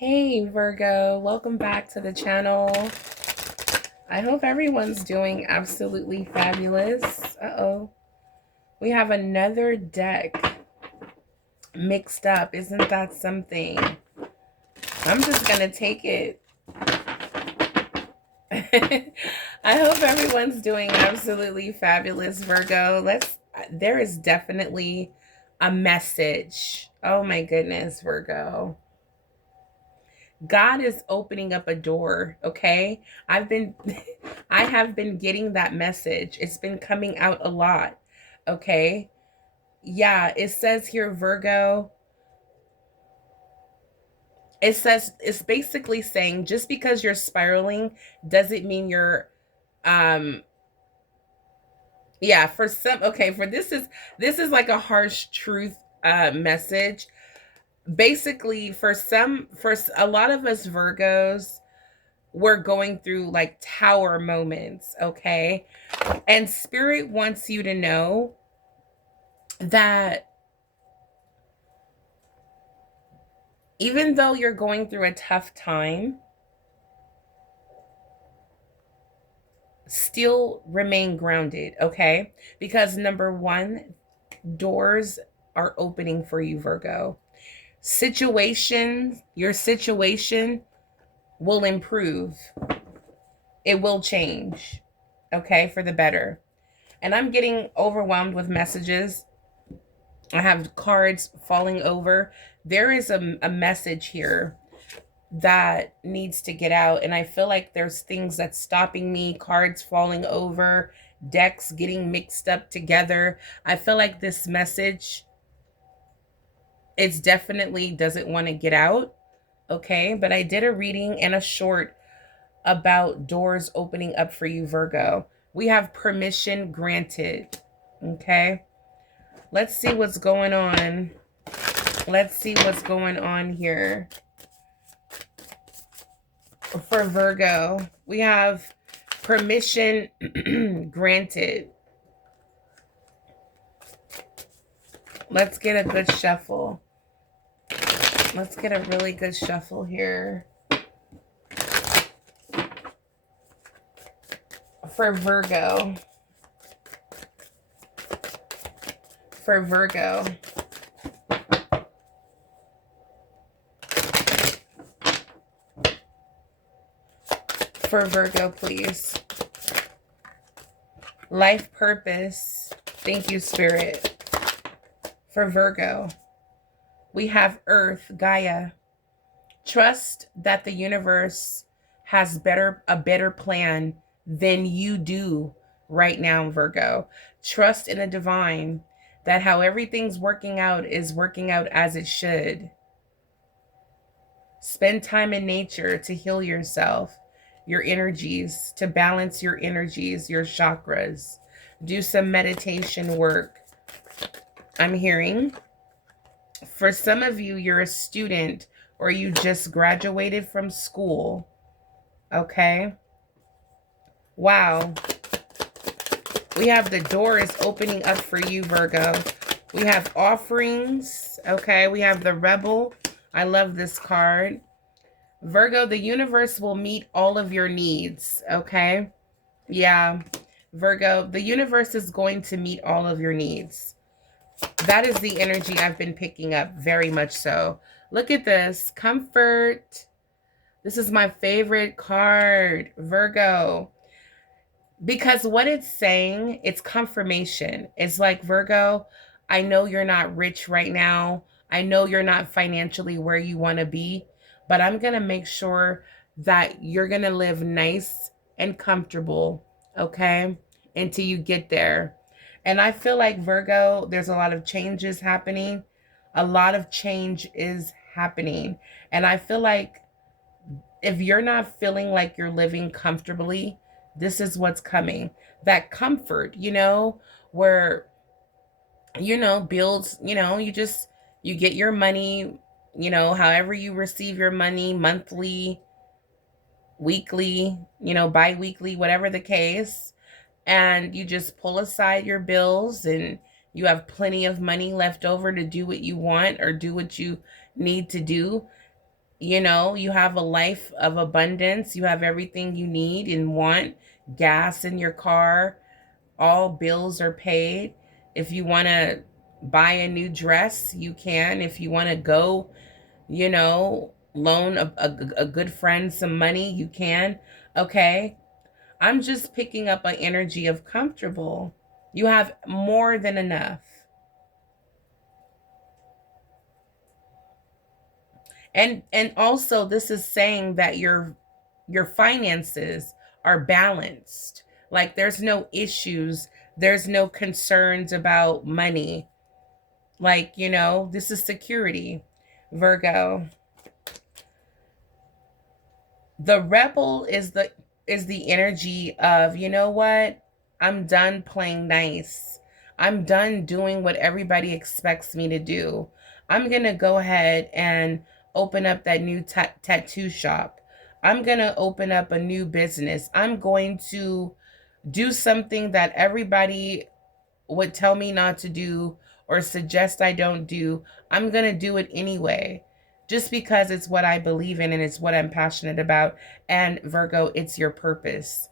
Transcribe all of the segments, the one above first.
Hey Virgo, welcome back to the channel. I hope everyone's doing absolutely fabulous. Uh-oh. We have another deck mixed up. Isn't that something? I'm just gonna take it. I hope everyone's doing absolutely fabulous, Virgo. There is definitely a message. Oh my goodness, Virgo. God is opening up a door, okay? I have been getting that message. It's been coming out a lot, okay? Yeah, it says here, Virgo, it's basically saying just because you're spiraling doesn't mean you're, um, yeah, for some, okay, this is like a harsh truth, message. Basically, for a lot of us Virgos, we're going through like tower moments, okay? And spirit wants you to know that even though you're going through a tough time, still remain grounded, okay? Because number one, doors are opening for you, Virgo. Your situation will improve. It will change, okay, for the better. And I'm getting overwhelmed with messages. I have cards falling over. There is a message here that needs to get out. And I feel like there's things that's stopping me, cards falling over, decks getting mixed up together. I feel like this message, it's definitely doesn't want to get out. Okay. But I did a reading and a short about doors opening up for you, Virgo. We have permission granted. Okay. Let's see what's going on. Let's see what's going on here. For Virgo, we have permission granted. Let's get a good shuffle. Let's get a really good shuffle here. For Virgo. For Virgo. For Virgo, please. Life purpose. Thank you, Spirit. For Virgo, we have Earth, Gaia. Trust that the universe has a better plan than you do right now, Virgo. Trust in the divine, that how everything's working out is working out as it should. Spend time in nature to heal yourself, your energies, to balance your energies, your chakras. Do some meditation work. I'm hearing for some of you, you're a student or you just graduated from school. Okay. Wow. We have the door is opening up for you, Virgo. We have offerings. Okay. We have the Rebel. I love this card. Virgo, the universe will meet all of your needs. Okay. Yeah. Virgo, the universe is going to meet all of your needs. That is the energy I've been picking up, very much so. Look at this. Comfort. This is my favorite card, Virgo. Because what it's saying, it's confirmation. It's like, Virgo, I know you're not rich right now. I know you're not financially where you want to be, but I'm going to make sure that you're going to live nice and comfortable, okay, until you get there. And I feel like, Virgo, there's a lot of changes happening. A lot of change is happening. And I feel like if you're not feeling like you're living comfortably, this is what's coming. That comfort, where, bills, you get your money, however you receive your money, monthly, weekly, bi-weekly, whatever the case. And you just pull aside your bills and you have plenty of money left over to do what you want or do what you need to do. You know, you have a life of abundance. You have everything you need and want. Gas in your car. All bills are paid. If you want to buy a new dress, you can. If you want to go, you know, loan a good friend some money, you can. Okay. I'm just picking up an energy of comfortable. You have more than enough. And also this is saying that your finances are balanced. Like there's no issues, there's no concerns about money. Like, you know, this is security. Virgo. The rebel is the energy of, you know what? I'm done playing nice. I'm done doing what everybody expects me to do. I'm going to go ahead and open up that new tattoo shop. I'm going to open up a new business. I'm going to do something that everybody would tell me not to do or suggest I don't do. I'm going to do it anyway, just because it's what I believe in and it's what I'm passionate about. And Virgo, it's your purpose.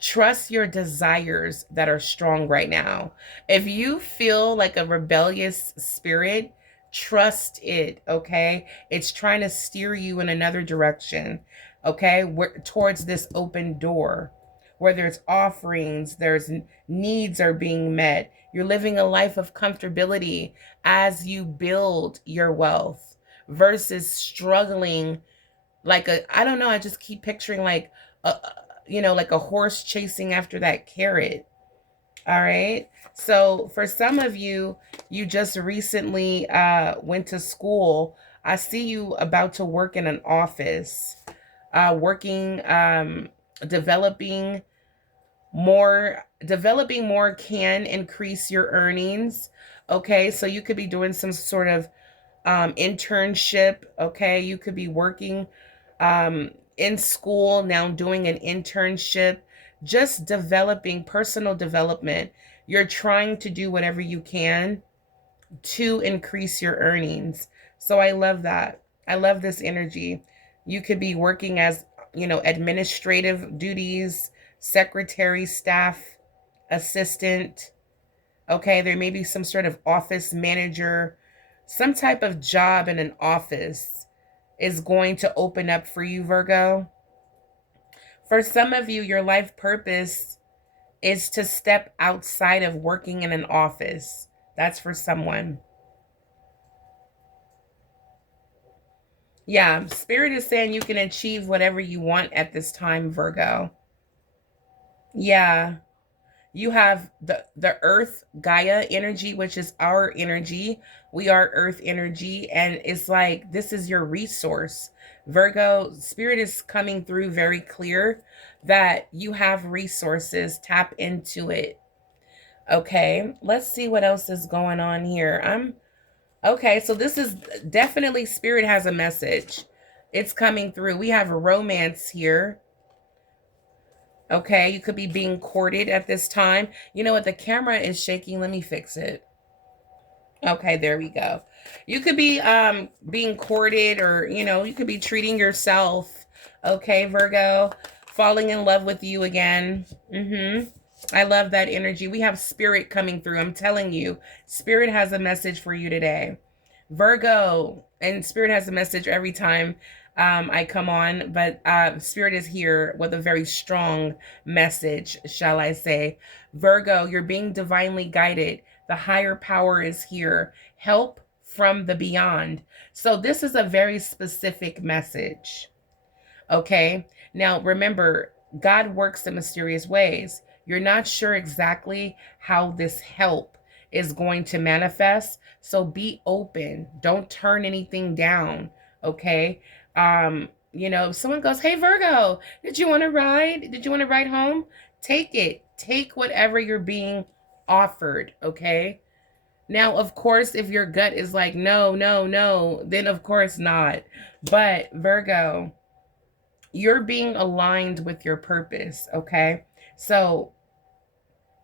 Trust your desires that are strong right now. If you feel like a rebellious spirit, trust it, okay? It's trying to steer you in another direction, okay? Towards this open door. Where there's offerings, there's needs are being met. You're living a life of comfortability as you build your wealth versus struggling like I don't know, I just keep picturing like you know, like a horse chasing after that carrot. All right. So for some of you, you just recently went to school. I see you about to work in an office, working, developing developing more can increase your earnings. Okay. So you could be doing some sort of internship. Okay. You could be working in school now, doing an internship, just developing personal development. You're trying to do whatever you can to increase your earnings. So I love that. I love this energy. You could be working as, you know, administrative duties, secretary, staff, assistant. Okay, there may be some sort of office manager, some type of job in an office is going to open up for you, Virgo. For some of you, your life purpose is to step outside of working in an office. That's for someone. Yeah, Spirit is saying you can achieve whatever you want at this time, Virgo. Yeah. You have the earth Gaia energy, which is our energy. We are earth energy, and it's like this is your resource. Virgo, spirit is coming through very clear that you have resources. Tap into it. Okay, let's see what else is going on here. Okay, so this is definitely spirit has a message. It's coming through. We have a romance here. Okay, you could be being courted at this time. You know what? The camera is shaking. Let me fix it. Okay, there we go. You could be being courted, or you know, you could be treating yourself. Okay, Virgo, falling in love with you again. I love that energy. We have spirit coming through. I'm telling you, spirit has a message for you today. Virgo, and spirit has a message every time I come on, but spirit is here with a very strong message, shall I say. Virgo, you're being divinely guided. The higher power is here. Help from the beyond. So this is a very specific message. Okay. Now remember, God works in mysterious ways. You're not sure exactly how this help is going to manifest. So be open. Don't turn anything down. Okay. You know, if someone goes, "Hey Virgo, did you want to ride? Did you want to ride home?" Take it. Take whatever you're being offered. Okay. Now, of course, if your gut is like, no, no, no, then of course not. But Virgo, you're being aligned with your purpose, okay? So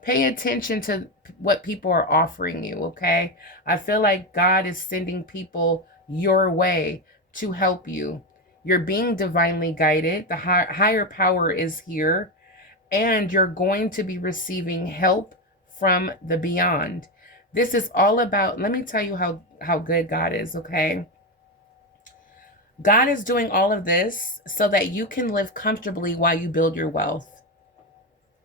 pay attention to what people are offering you, okay? I feel like God is sending people your way to help you. You're being divinely guided. The higher power is here, and you're going to be receiving help from the beyond. This is all about, let me tell you how good God is, okay? God is doing all of this so that you can live comfortably while you build your wealth.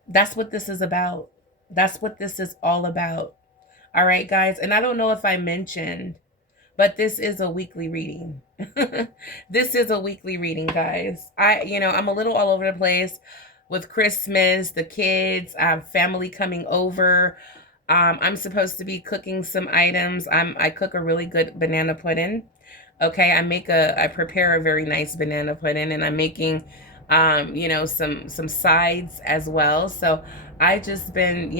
That's what this is about. That's what this is all about. All right, guys. And I don't know if I mentioned, but this is a weekly reading. This is a weekly reading, guys. I'm a little all over the place with Christmas, the kids, family coming over. I'm supposed to be cooking some items. I cook a really good banana pudding. Okay, I prepare a very nice banana pudding, and I'm making some sides as well. So I just been,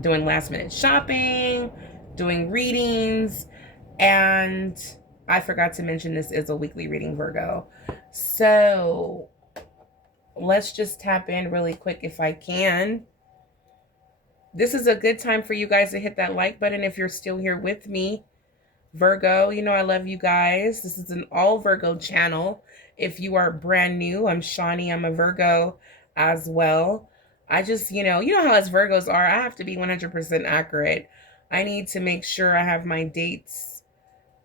doing last minute shopping, doing readings, and I forgot to mention this is a weekly reading, Virgo. So let's just tap in really quick if I can. This is a good time for you guys to hit that like button if you're still here with me. Virgo, I love you guys. This is an all Virgo channel. If you are brand new, I'm Shawnee. I'm a Virgo as well. I just, how us Virgos are, I have to be 100% accurate. I need to make sure I have my dates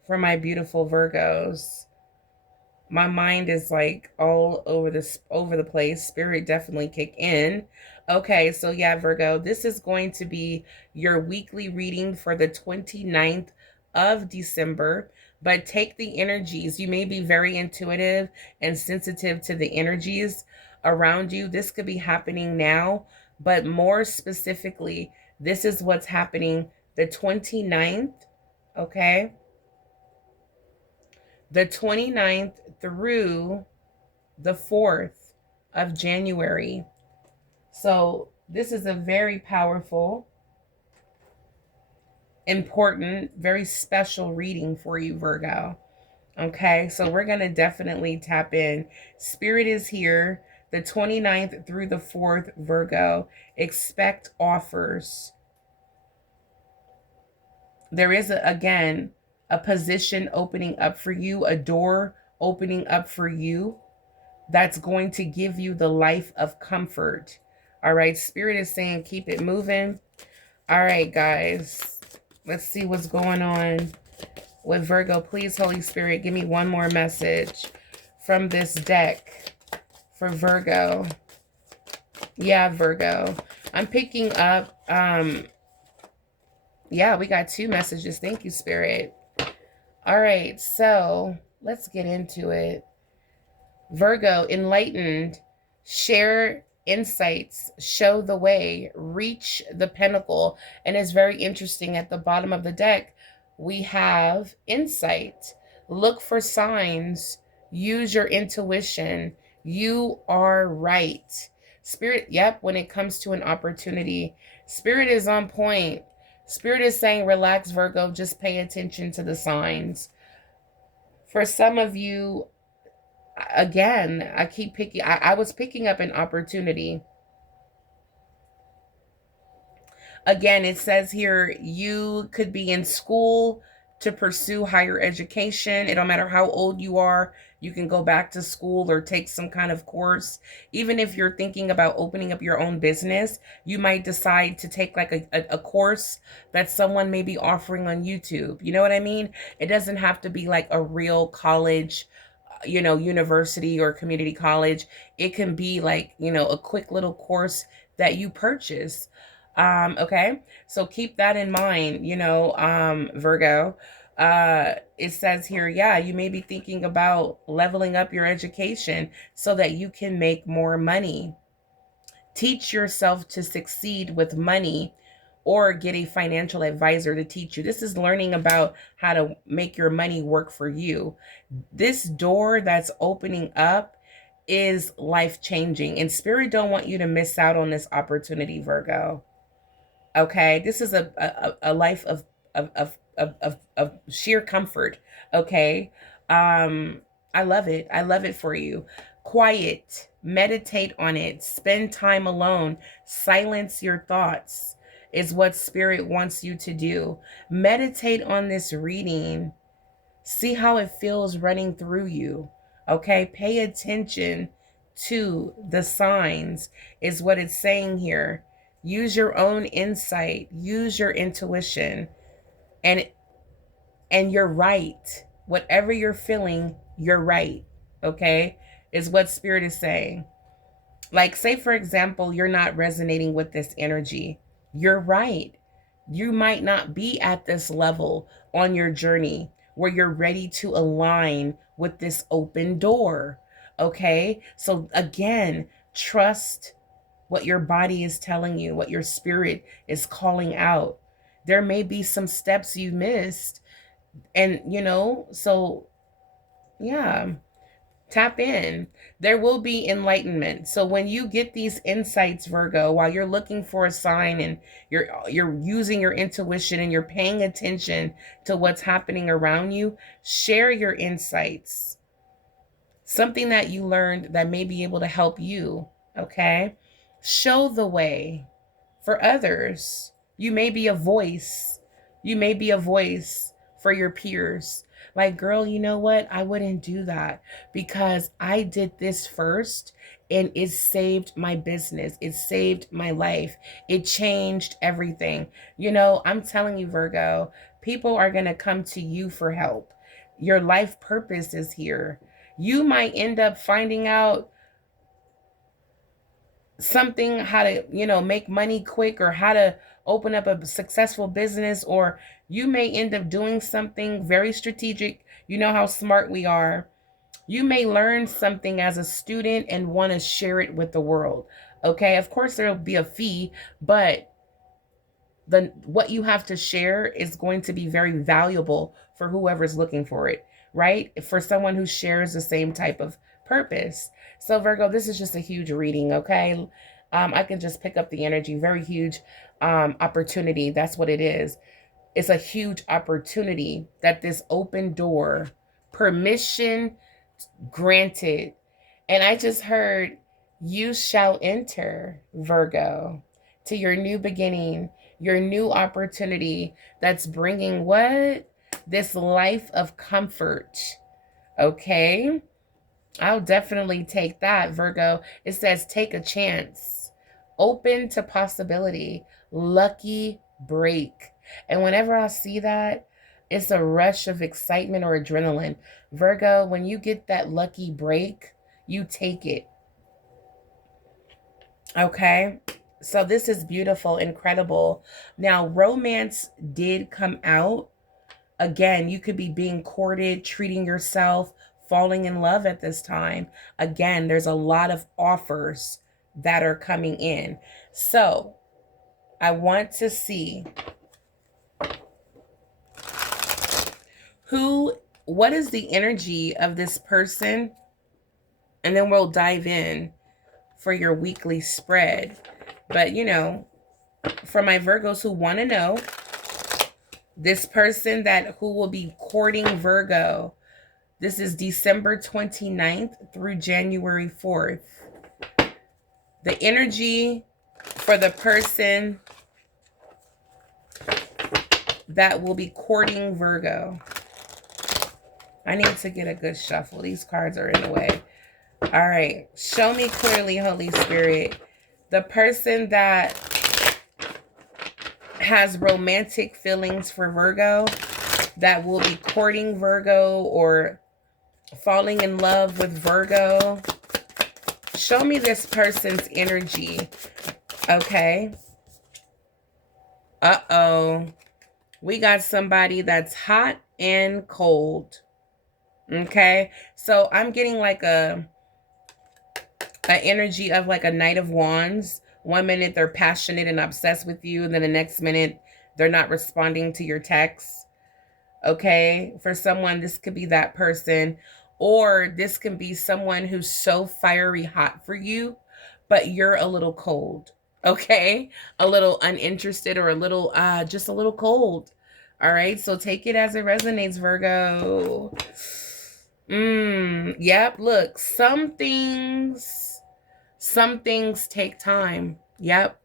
for my beautiful Virgos. My mind is like all over the place. Spirit definitely kick in. Okay, so yeah, Virgo, this is going to be your weekly reading for the 29th of December. But take the energies. You may be very intuitive and sensitive to the energies around you. This could be happening now, but more specifically, this is what's happening the 29th, okay? The 29th through the 4th of January. So this is a very powerful, important, very special reading for you, Virgo. Okay, so we're going to definitely tap in. Spirit is here the 29th through the 4th, Virgo. Expect offers. There is, again, a position opening up for you, a door opening up for you that's going to give you the life of comfort. All right, Spirit is saying keep it moving. All right, guys, let's see what's going on with Virgo. Please, Holy Spirit, give me one more message from this deck for Virgo. Yeah, Virgo. I'm picking up, yeah, we got 2 messages. Thank you, Spirit. All right, so let's get into it. Virgo, enlightened, share insights, show the way, reach the pinnacle. And it's very interesting, at the bottom of the deck, we have insight. Look for signs, use your intuition. You are right. Spirit, yep, when it comes to an opportunity, Spirit is on point. Spirit is saying, relax, Virgo, just pay attention to the signs. For some of you, again, I was picking up an opportunity. Again, it says here, you could be in school to pursue higher education. It don't matter how old you are. You can go back to school or take some kind of course. Even if you're thinking about opening up your own business, you might decide to take like a course that someone may be offering on YouTube. You know what I mean? It doesn't have to be like a real college, university or community college. It can be like, a quick little course that you purchase. Okay, so keep that in mind, Virgo. It says here, yeah, you may be thinking about leveling up your education so that you can make more money. Teach yourself to succeed with money, or get a financial advisor to teach you. This is learning about how to make your money work for you. This door that's opening up is life-changing, and Spirit don't want you to miss out on this opportunity, Virgo. Okay, this is a life of sheer comfort. Okay, I love it. I love it for you. Quiet, meditate on it, spend time alone, silence your thoughts is what Spirit wants you to do. Meditate on this reading. See how it feels running through you. Okay, pay attention to the signs is what it's saying here. Use your own insight, use your intuition, and you're right. Whatever you're feeling, you're right. Okay? Is what spirit is saying. Like, say for example, you're not resonating with this energy. You're right. You might not be at this level on your journey where you're ready to align with this open door. Okay? So again, trust what your body is telling you, what your spirit is calling out. There may be some steps you missed, and so yeah, tap in. There will be enlightenment. So when you get these insights, Virgo, while you're looking for a sign and you're using your intuition and you're paying attention to what's happening around you, share your insights. Something that you learned that may be able to help you, okay? Show the way for others. You may be a voice. You may be a voice for your peers. Like, girl, you know what? I wouldn't do that because I did this first and it saved my business. It saved my life. It changed everything. I'm telling you, Virgo, people are going to come to you for help. Your life purpose is here. You might end up finding out something, how to make money quick, or how to open up a successful business, or you may end up doing something very strategic. You know how smart we are. You may learn something as a student and want to share it with the world. Okay, of course there'll be a fee, but what you have to share is going to be very valuable for whoever's looking for it, right? For someone who shares the same type of purpose. So Virgo, this is just a huge reading, okay? I can just pick up the energy. Very huge opportunity. That's what it is. It's a huge opportunity that this open door, permission granted. And I just heard, you shall enter, Virgo, to your new beginning, your new opportunity that's bringing what? This life of comfort. Okay? I'll definitely take that, Virgo. It says take a chance, open to possibility, lucky break. And whenever I see that, it's a rush of excitement or adrenaline. Virgo, when you get that lucky break, you take it. Okay? So this is beautiful, incredible. Now, romance did come out. Again, you could be being courted, treating yourself, falling in love at this time. Again, there's a lot of offers that are coming in. So I want to see what is the energy of this person, and then we'll dive in for your weekly spread. But for my Virgos who want to know, this person who will be courting Virgo, this is December 29th through January 4th. The energy for the person that will be courting Virgo. I need to get a good shuffle. These cards are in the way. All right. Show me clearly, Holy Spirit. The person that has romantic feelings for Virgo, that will be courting Virgo or falling in love with Virgo. Show me this person's energy. Okay. Uh-oh. We got somebody that's hot and cold. Okay. So I'm getting like a energy of like a Knight of Wands. One minute they're passionate and obsessed with you, and then the next minute they're not responding to your texts. Okay. For someone, this could be that person. Or this can be someone who's so fiery hot for you, but you're a little cold. Okay. A little uninterested, or a little, just a little cold. All right. So take it as it resonates, Virgo. Yep. Look, some things take time. Yep.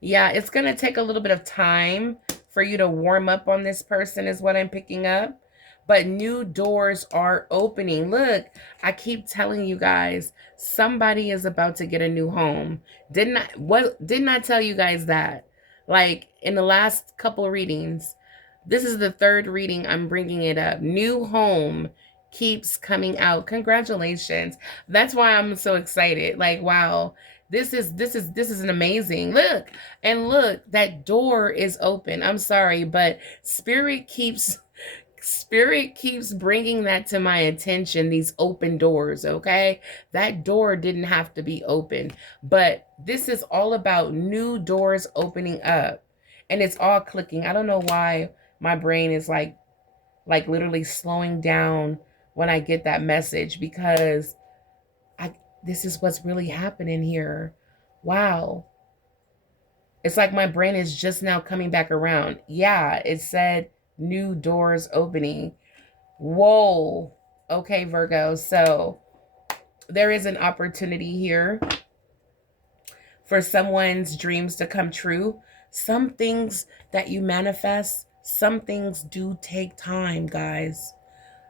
Yeah. It's going to take a little bit of time for you to warm up on this person is what I'm picking up. but new doors are opening. Look, I keep telling you guys, somebody is about to get a new home. Didn't I tell you guys that? Like in the last couple readings, this is the third reading I'm bringing it up. New home keeps coming out. Congratulations. That's why I'm so excited. Like, wow. This is an amazing. Look, and look, that door is open. I'm sorry, but Spirit keeps bringing that to my attention, these open doors, okay? That door didn't have to be open, but this is all about new doors opening up, and it's all clicking. I don't know why my brain is like literally slowing down when I get that message, because I this is what's really happening here. Wow. It's like my brain is just now coming back around. Yeah, it said new doors opening. Whoa. Okay, Virgo. So there is an opportunity here for someone's dreams to come true. Some things that you manifest, some things do take time, guys.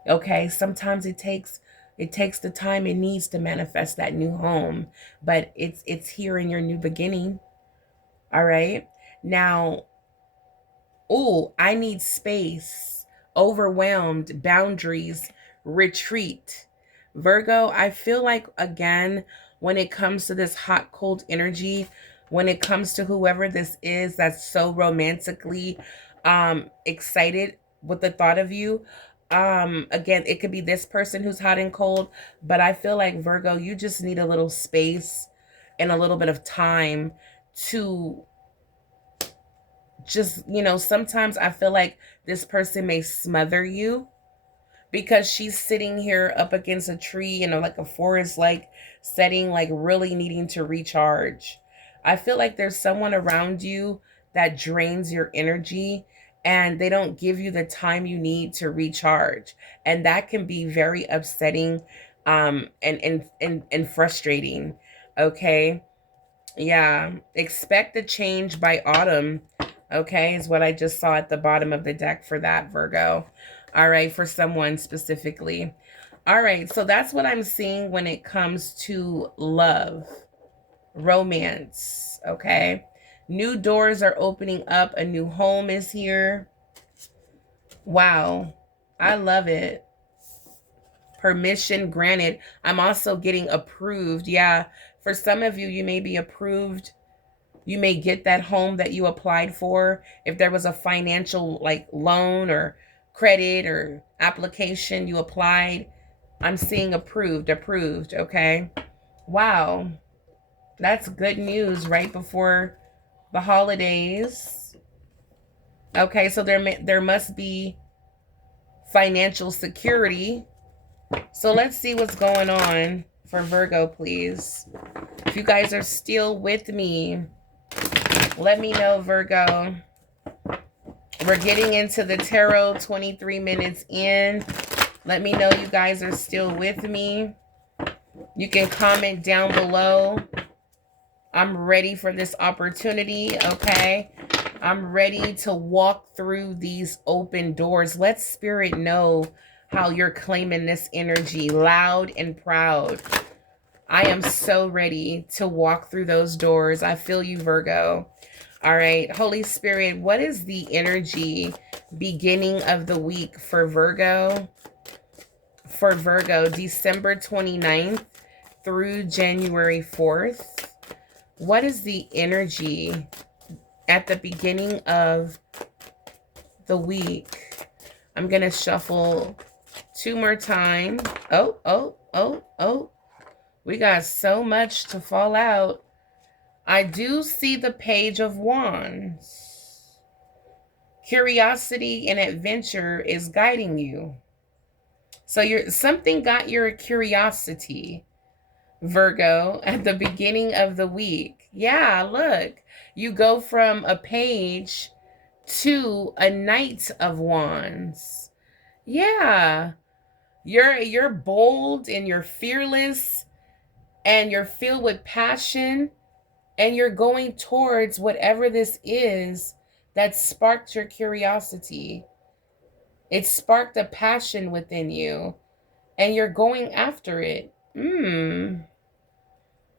Okay, sometimes it takes the time it needs to manifest that new home, but it's here in your new beginning. All right. Now, oh, I need space, overwhelmed, boundaries, retreat. Virgo, I feel like, again, when it comes to this hot, cold energy, when it comes to whoever this is that's so romantically excited with the thought of you, again, it could be this person who's hot and cold, but I feel like, Virgo, you just need a little space and a little bit of time to just, sometimes I feel like this person may smother you because she's sitting here up against a tree, like a forest like setting, like really needing to recharge. I feel like there's someone around you that drains your energy and they don't give you the time you need to recharge. And that can be very upsetting and frustrating. Okay. Yeah. Expect a change by autumn. Okay, is what I just saw at the bottom of the deck for that, Virgo. All right, for someone specifically. All right, so that's what I'm seeing when it comes to love, romance, okay? New doors are opening up. A new home is here. Wow, I love it. Permission granted. I'm also getting approved. Yeah, for some of you, you may be approved. You may get that home that you applied for. If there was a financial like loan or credit or application you applied, I'm seeing approved, okay? Wow. That's good news right before the holidays. Okay, so there must be financial security. So let's see what's going on for Virgo, please. If you guys are still with me, let me know, Virgo. We're getting into the tarot 23 minutes in. Let me know you guys are still with me. You can comment down below. I'm ready for this opportunity, okay? I'm ready to walk through these open doors. Let Spirit know how you're claiming this energy loud and proud. I am so ready to walk through those doors. I feel you, Virgo. All right, Holy Spirit, what is the energy beginning of the week for Virgo? For Virgo, December 29th through January 4th. What is the energy at the beginning of the week? I'm going to shuffle two more times. Oh. We got so much to fall out. I do see the Page of Wands. Curiosity and adventure is guiding you. So something got your curiosity, Virgo, at the beginning of the week. Yeah, look. You go from a page to a Knight of Wands. Yeah. You're bold and you're fearless and you're filled with passion. And you're going towards whatever this is that sparked your curiosity. It sparked a passion within you and you're going after it.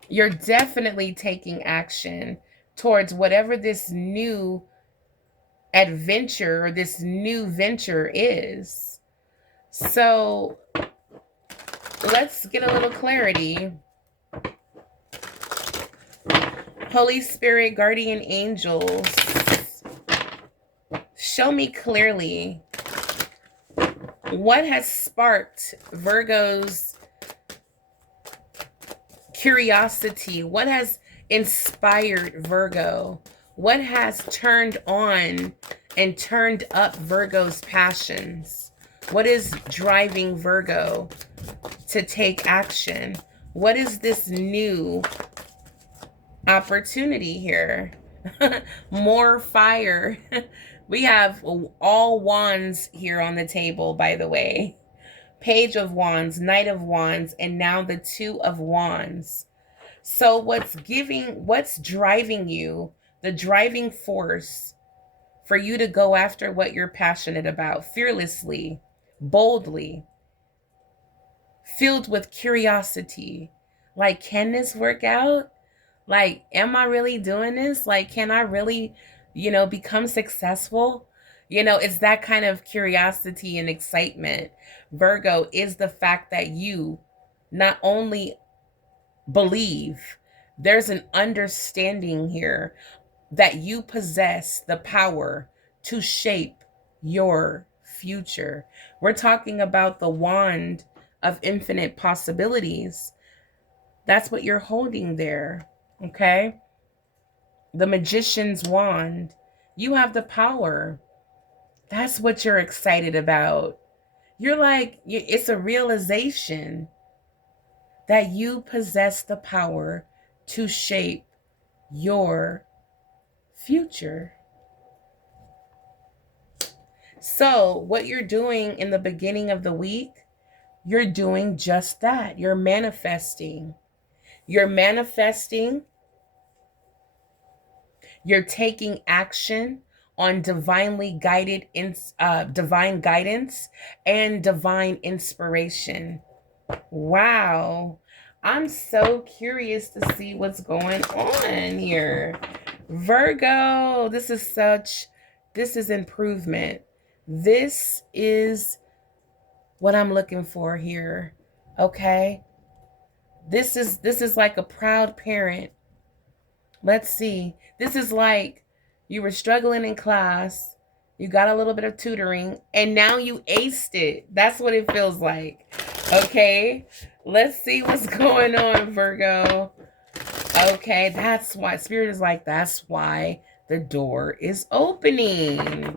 You're definitely taking action towards whatever this new adventure or this new venture is. So let's get a little clarity. Holy Spirit, guardian angels, show me clearly what has sparked Virgo's curiosity. What has inspired Virgo? What has turned on and turned up Virgo's passions? What is driving Virgo to take action? What is this new opportunity here? More fire. We have all wands here on the table, by the way. Page of Wands, Knight of Wands, and now the Two of Wands. So what's driving you, the driving force for you to go after what you're passionate about, fearlessly, boldly, filled with curiosity. Like, can this work out? Like, am I really doing this? Like, can I really, become successful? It's that kind of curiosity and excitement. Virgo is the fact that you not only believe, there's an understanding here that you possess the power to shape your future. We're talking about the wand of infinite possibilities. That's what you're holding there, okay? The magician's wand. You have the power. That's what you're excited about. You're like, it's a realization that you possess the power to shape your future. So, what you're doing in the beginning of the week, you're doing just that. You're manifesting. You're manifesting. You're taking action on divinely guided, divine guidance and divine inspiration. Wow. I'm so curious to see what's going on here. Virgo, this is improvement. This is what I'm looking for here. Okay? This is like a proud parent. Let's see. This is like you were struggling in class, you got a little bit of tutoring, and now you aced it. That's what it feels like. Okay? Let's see what's going on, Virgo. Okay, that's why Spirit is like, that's why the door is opening.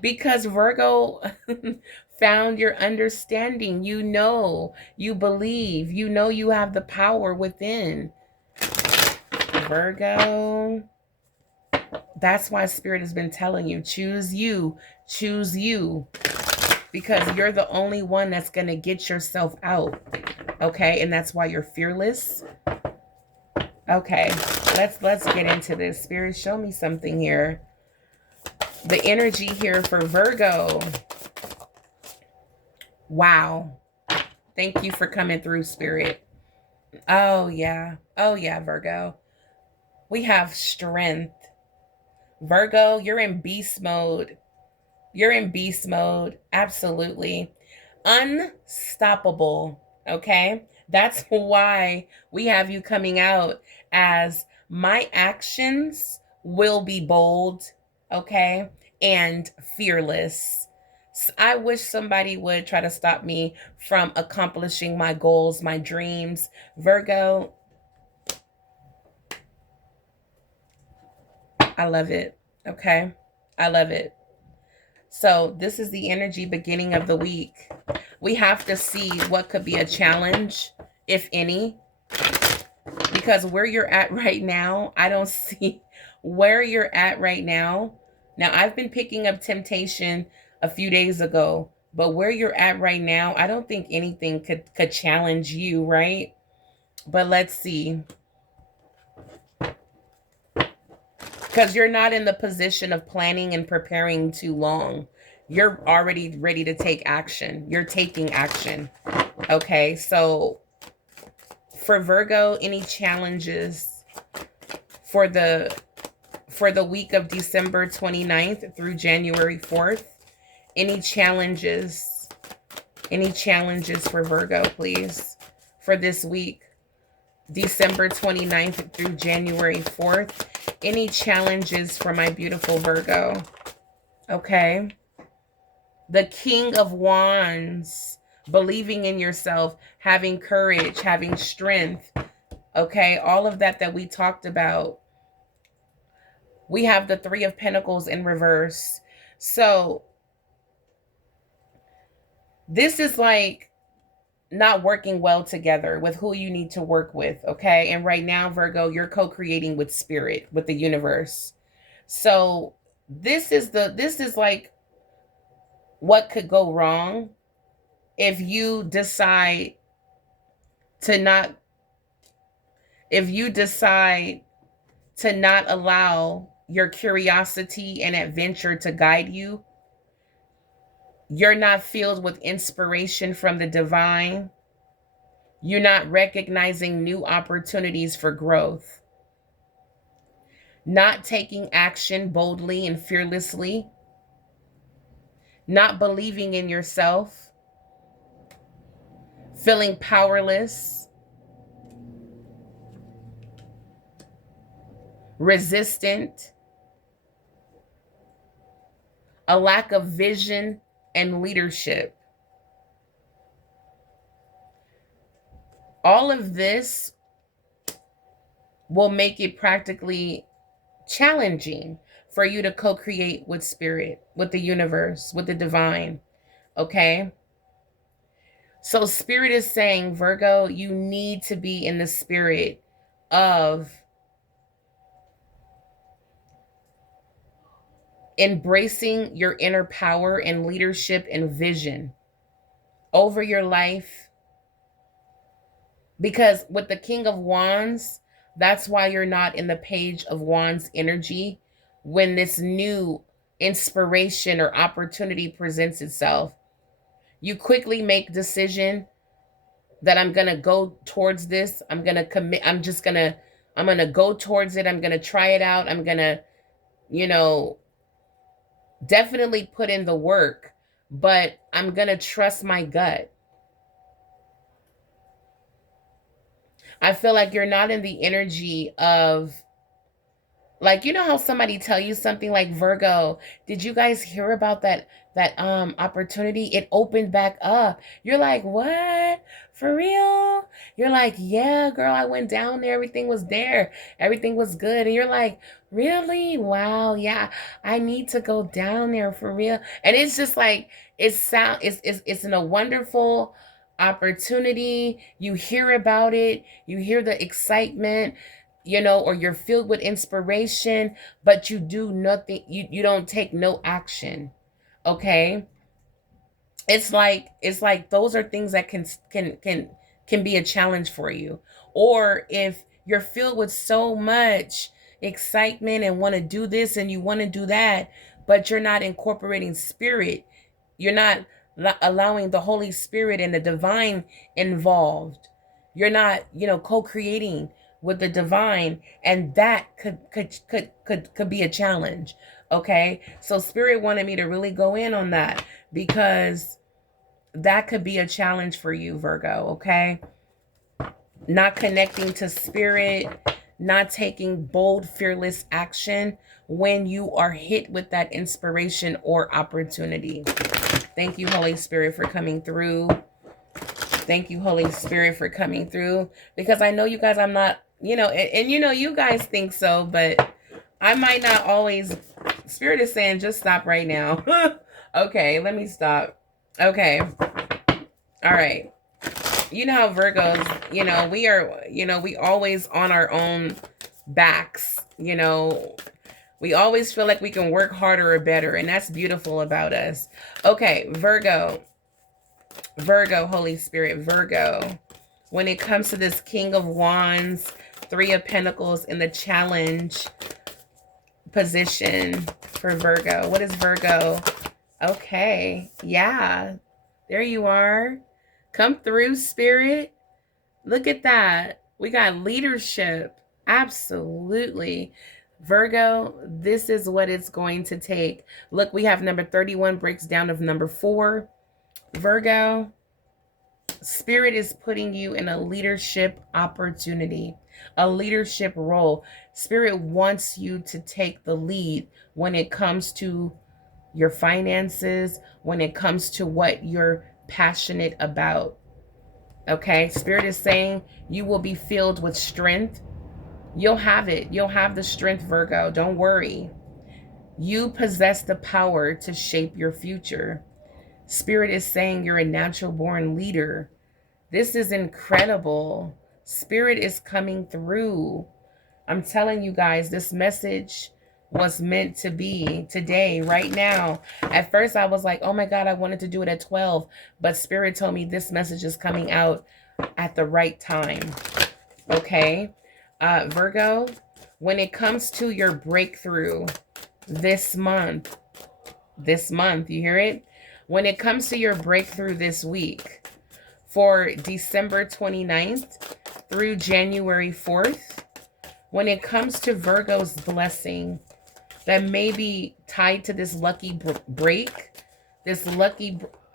Because Virgo found your understanding. You believe, you have the power within. Virgo, that's why Spirit has been telling you, choose you, because you're the only one that's going to get yourself out. Okay, and that's why you're fearless. Okay, let's get into this. Spirit, show me something here. The energy here for Virgo. Wow. Thank you for coming through, Spirit. Oh yeah, Virgo. We have strength. Virgo, you're in beast mode. You're in beast mode. Absolutely. Unstoppable. Okay? That's why we have you coming out as my actions will be bold, okay? And fearless. I wish somebody would try to stop me from accomplishing my goals, my dreams. Virgo, I love it. Okay? I love it. So this is the energy beginning of the week. We have to see what could be a challenge, if any, because where you're at right now, I don't see where you're at right now. Now, I've been picking up temptation a few days ago, but where you're at right now, I don't think anything could challenge you, right? But let's see. Because you're not in the position of planning and preparing too long. You're already ready to take action. You're taking action. Okay, so for Virgo, any challenges for the week of December 29th through January 4th? Any challenges? Any challenges for Virgo, please, for this week, December 29th through January 4th? Any challenges for my beautiful Virgo? Okay. The King of Wands, believing in yourself, having courage, having strength. Okay, all of that we talked about. We have the Three of Pentacles in reverse. So this is like not working well together with who you need to work with, okay? And right now, Virgo, you're co-creating with spirit, with the universe. So this is like what could go wrong if you decide to not allow your curiosity and adventure to guide you. You're not filled with inspiration from the divine. You're not recognizing new opportunities for growth. Not taking action boldly and fearlessly. Not believing in yourself. Feeling powerless. Resistant. A lack of vision and leadership. All of this will make it practically challenging for you to co-create with spirit, with the universe, with the divine. Okay? So spirit is saying, Virgo, you need to be in the spirit of embracing your inner power and leadership and vision over your life. Because with the King of Wands, that's why you're not in the Page of Wands energy when this new inspiration or opportunity presents itself. You quickly make decision that I'm going to go towards this. I'm going to commit. I'm going to go towards it. I'm going to try it out. I'm going to, definitely put in the work, but I'm going to trust my gut. I feel like you're not in the energy of, like, you know how somebody tell you something like, Virgo, did you guys hear about that opportunity? It opened back up. You're like, what? For real? You're like, yeah, girl, I went down there. Everything was there. Everything was good. And you're like, really? Wow. Yeah, I need to go down there for real. And it's just like, it's in a wonderful opportunity. You hear about it. You hear the excitement, or you're filled with inspiration, but you do nothing. You don't take no action. Okay. It's like those are things that can be a challenge for you. Or if you're filled with so much excitement and want to do this and you want to do that, but you're not incorporating spirit, you're not allowing the Holy Spirit and the divine involved. You're not, co-creating with the divine, and that could be a challenge. Okay, so spirit wanted me to really go in on that because that could be a challenge for you, Virgo. Okay, not connecting to spirit, not taking bold, fearless action when you are hit with that inspiration or opportunity. Thank you, Holy Spirit, for coming through. Thank you, Holy Spirit, for coming through. Because I know you guys, I'm not, and you guys think so, but I might not always. Spirit is saying, just stop right now. Okay, let me stop. Okay. All right. You know how Virgos, we are, we always on our own backs, we always feel like we can work harder or better, and that's beautiful about us. Okay, Virgo, Holy Spirit, Virgo. When it comes to this King of Wands, Three of Pentacles in the challenge position for Virgo. What is Virgo Okay. Yeah. There you are. Come through, Spirit. Look at that. We got leadership. Absolutely. Virgo, this is what it's going to take. Look, we have number 31 breaks down of number 4. Virgo, Spirit is putting you in a leadership opportunity, a leadership role. Spirit wants you to take the lead when it comes to your finances, when it comes to what you're passionate about. Okay, Spirit is saying you will be filled with strength. You'll have it. You'll have the strength, Virgo. Don't worry. You possess the power to shape your future. Spirit is saying you're a natural born leader. This is incredible. Spirit is coming through. I'm telling you guys, this message was meant to be today, right now. At first, I was like, oh my God, I wanted to do it at 12. But Spirit told me this message is coming out at the right time. Okay? Virgo, when it comes to your breakthrough this month, you hear it? When it comes to your breakthrough this week, for December 29th through January 4th, when it comes to Virgo's blessing that may be tied to this lucky break,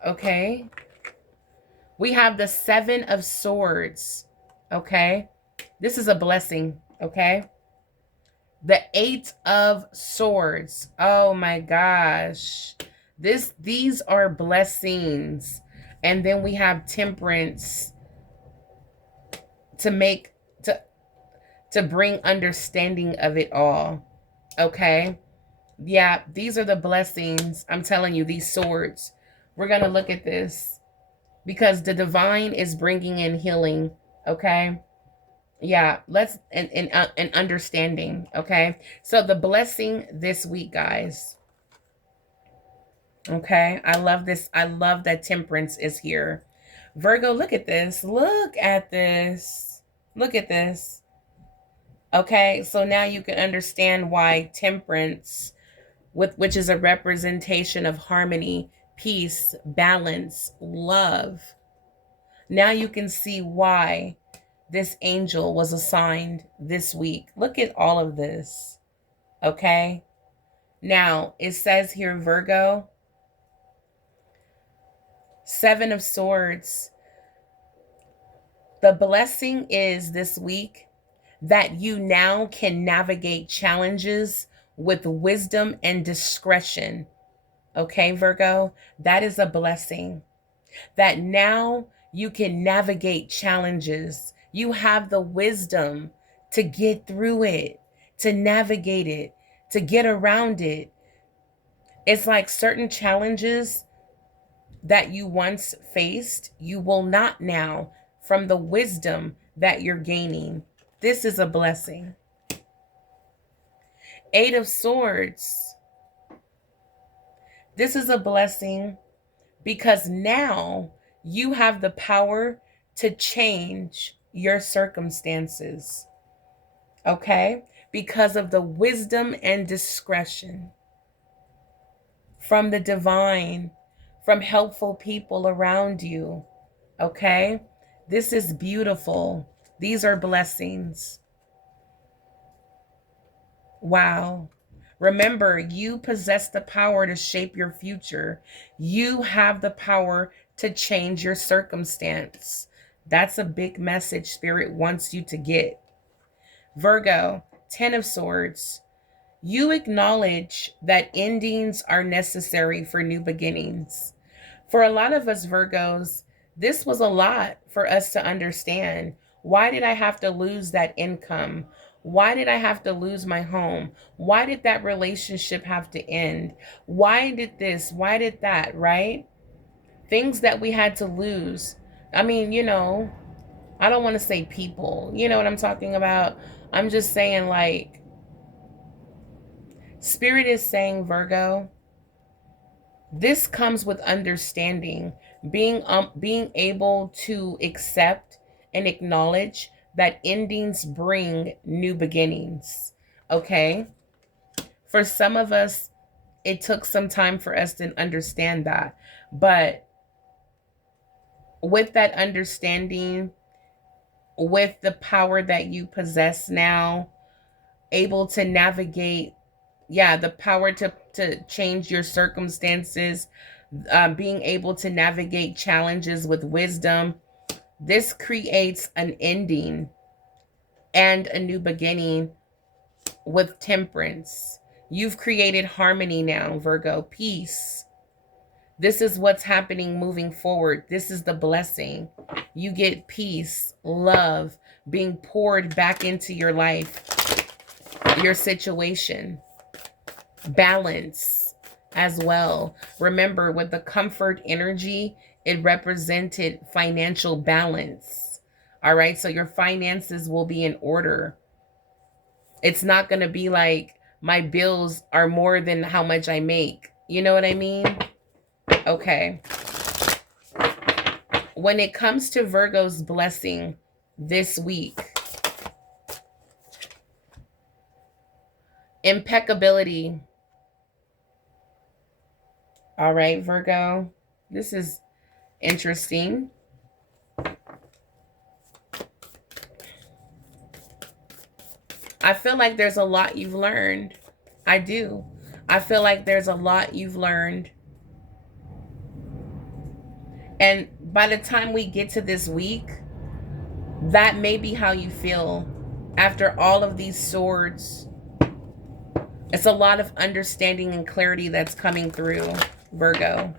okay? We have the 7 of Swords, okay? This is a blessing, okay? The 8 of Swords. Oh my gosh. These are blessings. And then we have Temperance to bring understanding of it all. Okay? Yeah, these are the blessings. I'm telling you, these swords. We're going to look at this because the divine is bringing in healing. Okay? Yeah, let's and understanding. Okay? So the blessing this week, guys. Okay? I love this. I love that Temperance is here. Virgo, look at this. Look at this. Look at this. Okay, so now you can understand why Temperance, which is a representation of harmony, peace, balance, love. Now you can see why this angel was assigned this week. Look at all of this. Okay, now it says here, Virgo, 7 of Swords. The blessing is this week that you now can navigate challenges with wisdom and discretion. Okay, Virgo, that is a blessing. That now you can navigate challenges. You have the wisdom to get through it, to navigate it, to get around it. It's like certain challenges that you once faced, you will not now, from the wisdom that you're gaining. This is a blessing. 8 of Swords. This is a blessing because now you have the power to change your circumstances. Okay? Because of the wisdom and discretion from the divine, from helpful people around you. Okay? This is beautiful. These are blessings. Wow. Remember, you possess the power to shape your future. You have the power to change your circumstance. That's a big message Spirit wants you to get. Virgo, 10 of Swords. You acknowledge that endings are necessary for new beginnings. For a lot of us Virgos, this was a lot for us to understand. Why did I have to lose that income? Why did I have to lose my home? Why did that relationship have to end? Why did this? Why did that, right? Things that we had to lose. I mean, I don't want to say people. You know what I'm talking about? I'm just saying, like, Spirit is saying, Virgo, this comes with understanding, being able to accept and acknowledge that endings bring new beginnings. Okay? For some of us, It took some time for us to understand that. But with that understanding, with the power that you possess now, able to navigate, yeah, the power to change your circumstances, being able to navigate challenges with wisdom, this creates an ending and a new beginning with temperance. You've created harmony now, Virgo, peace. This is what's happening moving forward. This is the blessing. You get peace, love being poured back into your life, your situation, balance as well. Remember, with the comfort energy, it represented financial balance. All right, so your finances will be in order. It's not going to be like my bills are more than how much I make. You know what I mean? Okay. When it comes to Virgo's blessing this week, impeccability. All right, Virgo, this is interesting. I feel like there's a lot you've learned. I do. I feel like there's a lot you've learned. And by the time we get to this week, that may be how you feel after all of these swords. It's a lot of understanding and clarity that's coming through, Virgo.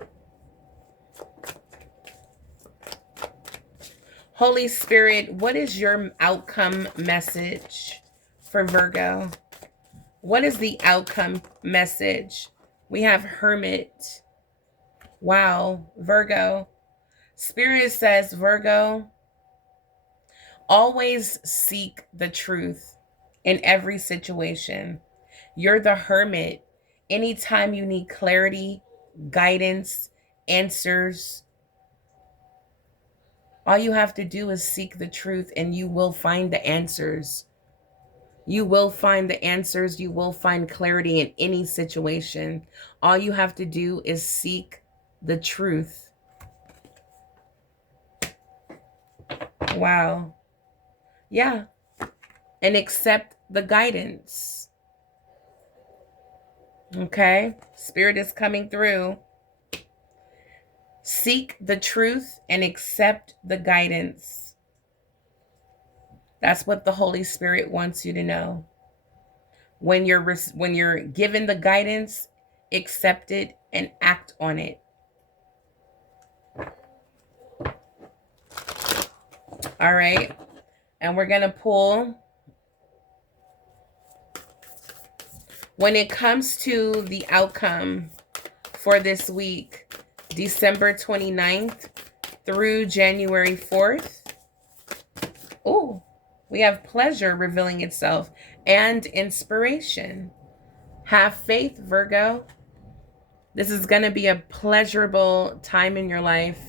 Holy Spirit, what is your outcome message for Virgo? What is the outcome message? We have Hermit. Wow, Virgo. Spirit says, Virgo, always seek the truth in every situation. You're the Hermit. Anytime you need clarity, guidance, answers, all you have to do is seek the truth and you will find the answers. You will find the answers. You will find clarity in any situation. All you have to do is seek the truth. Wow. Yeah. And accept the guidance. Okay. Spirit is coming through. Seek the truth and accept the guidance. That's what the Holy Spirit wants you to know. When you're given the guidance, accept it and act on it. All right. And we're going to pull. When it comes to the outcome for this week, December 29th through January 4th. Oh, we have pleasure revealing itself and inspiration. Have faith, Virgo. This is going to be a pleasurable time in your life,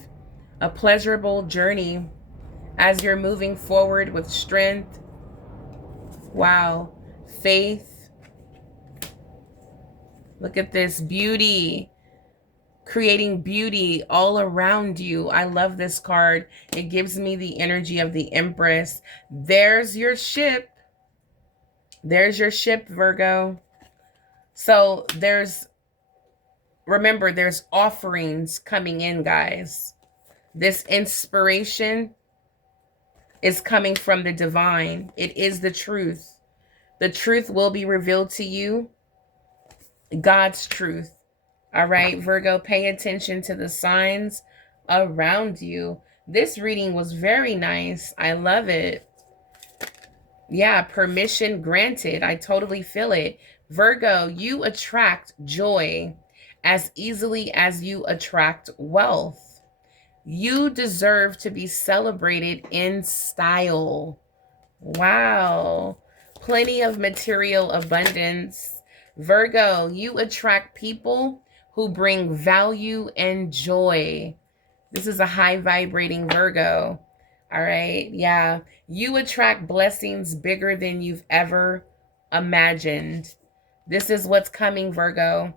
a pleasurable journey as you're moving forward with strength. Wow. Faith. Look at this beauty. Creating beauty all around you. I love this card. It gives me the energy of the Empress. There's your ship. There's your ship, Virgo. So remember, there's offerings coming in, guys. This inspiration is coming from the divine. It is the truth. The truth will be revealed to you. God's truth. All right, Virgo, pay attention to the signs around you. This reading was very nice. I love it. Yeah, permission granted. I totally feel it. Virgo, you attract joy as easily as you attract wealth. You deserve to be celebrated in style. Wow. Plenty of material abundance. Virgo, you attract people who bring value and joy. This is a high vibrating Virgo. All right. Yeah. You attract blessings bigger than you've ever imagined. This is what's coming, Virgo.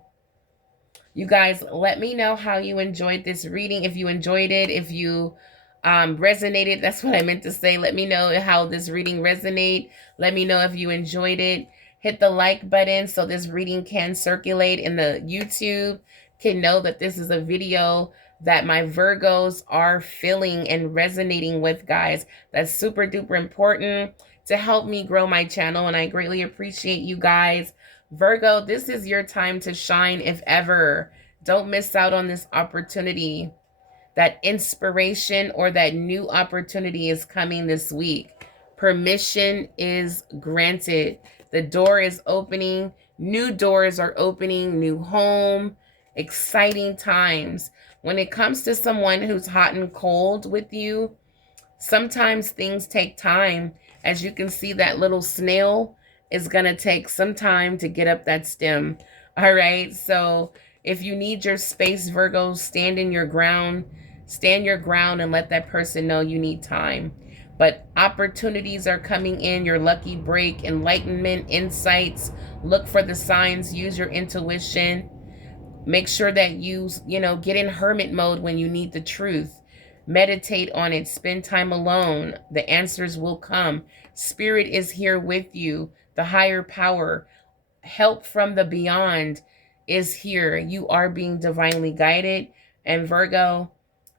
You guys, let me know how you enjoyed this reading. If you enjoyed it, if you resonated, that's what I meant to say. Let me know how this reading resonate. Let me know if you enjoyed it. Hit the like button so this reading can circulate in the YouTube, can know that this is a video that my Virgos are feeling and resonating with, guys. That's super duper important to help me grow my channel, and I greatly appreciate you guys. Virgo, this is your time to shine if ever. Don't miss out on this opportunity. That inspiration or that new opportunity is coming this week. Permission is granted. The door is opening. New doors are opening. New home. Exciting times. When it comes to someone who's hot and cold with you, sometimes things take time. As you can see, that little snail is going to take some time to get up that stem. All right. So if you need your space, Virgo, stand in your ground. Stand your ground and let that person know you need time. But opportunities are coming in, your lucky break, enlightenment, insights. Look for the signs. Use your intuition. Make sure that you get in hermit mode when you need the truth. Meditate on it. Spend time alone. The answers will come. Spirit is here with you. The higher power, help from the beyond is here. You are being divinely guided. And Virgo,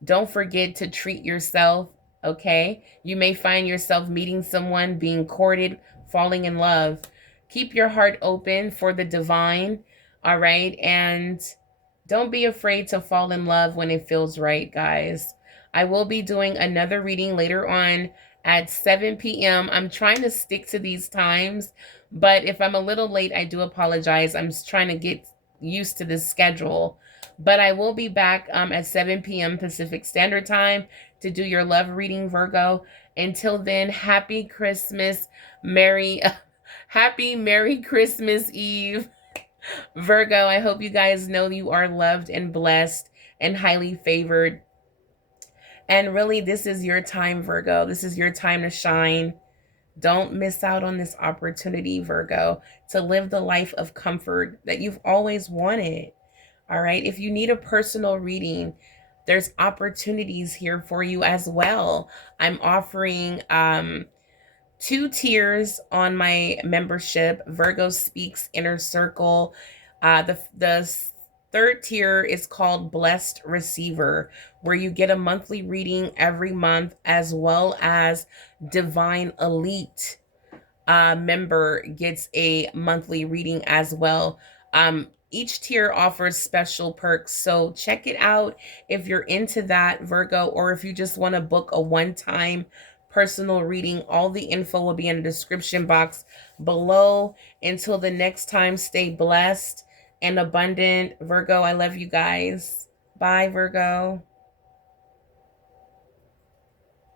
don't forget to treat yourself, okay? You may find yourself meeting someone, being courted, falling in love. Keep your heart open for the divine, all right? And don't be afraid to fall in love when it feels right, guys. I will be doing another reading later on at 7 p.m. I'm trying to stick to these times, but if I'm a little late, I do apologize. I'm trying to get used to this schedule. But I will be back at 7 p.m. Pacific Standard Time to do your love reading, Virgo. Until then, happy Christmas, happy Merry Christmas Eve. Virgo, I hope you guys know you are loved and blessed and highly favored. And really, this is your time, Virgo. This is your time to shine. Don't miss out on this opportunity, Virgo, to live the life of comfort that you've always wanted. All right. If you need a personal reading, there's opportunities here for you as well. I'm offering 2 tiers on my membership. Virgo Speaks Inner Circle. The third tier is called Blessed Receiver, where you get a monthly reading every month, as well as Divine Elite member gets a monthly reading as well. Each tier offers special perks, so check it out if you're into that, Virgo, or if you just want to book a one-time personal reading. All the info will be in the description box below. Until the next time, stay blessed and abundant. Virgo, I love you guys. Bye, Virgo.